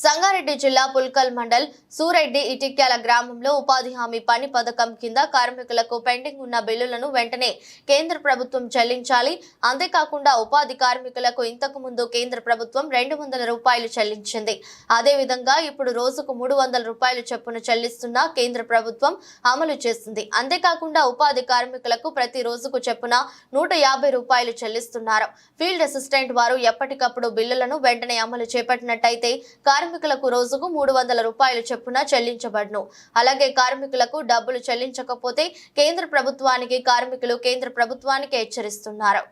సంగారెడ్డి జిల్లా పుల్కల్ మండల్ సూరెడ్డి ఇటిక్యాల గ్రామంలో ఉపాధి హామీ పని పథకం కింద కార్మికులకు పెండింగ్ ఉన్న బిల్లులను వెంటనే కేంద్ర ప్రభుత్వం చెల్లించాలి. అంతేకాకుండా ఉపాధి కార్మికులకు ఇంతకు ముందు కేంద్ర ప్రభుత్వం 200 రూపాయలు చెల్లించింది. అదేవిధంగా ఇప్పుడు రోజుకు 300 రూపాయలు చొప్పున చెల్లిస్తున్న కేంద్ర ప్రభుత్వం అమలు చేసింది. అంతేకాకుండా ఉపాధి కార్మికులకు ప్రతి రోజుకు చొప్పున 150 రూపాయలు చెల్లిస్తున్నారు. ఫీల్డ్ అసిస్టెంట్ వారు ఎప్పటికప్పుడు బిల్లులను వెంటనే అమలు చేపట్టినట్టయితే కార్మికులకు రోజుకు 300 రూపాయలు చొప్పున చెల్లించబడును. అలాగే కార్మికులకు డబ్బులు చెల్లించకపోతే కేంద్ర ప్రభుత్వానికి కార్మికులు కేంద్ర ప్రభుత్వానికి హెచ్చరిస్తున్నారు.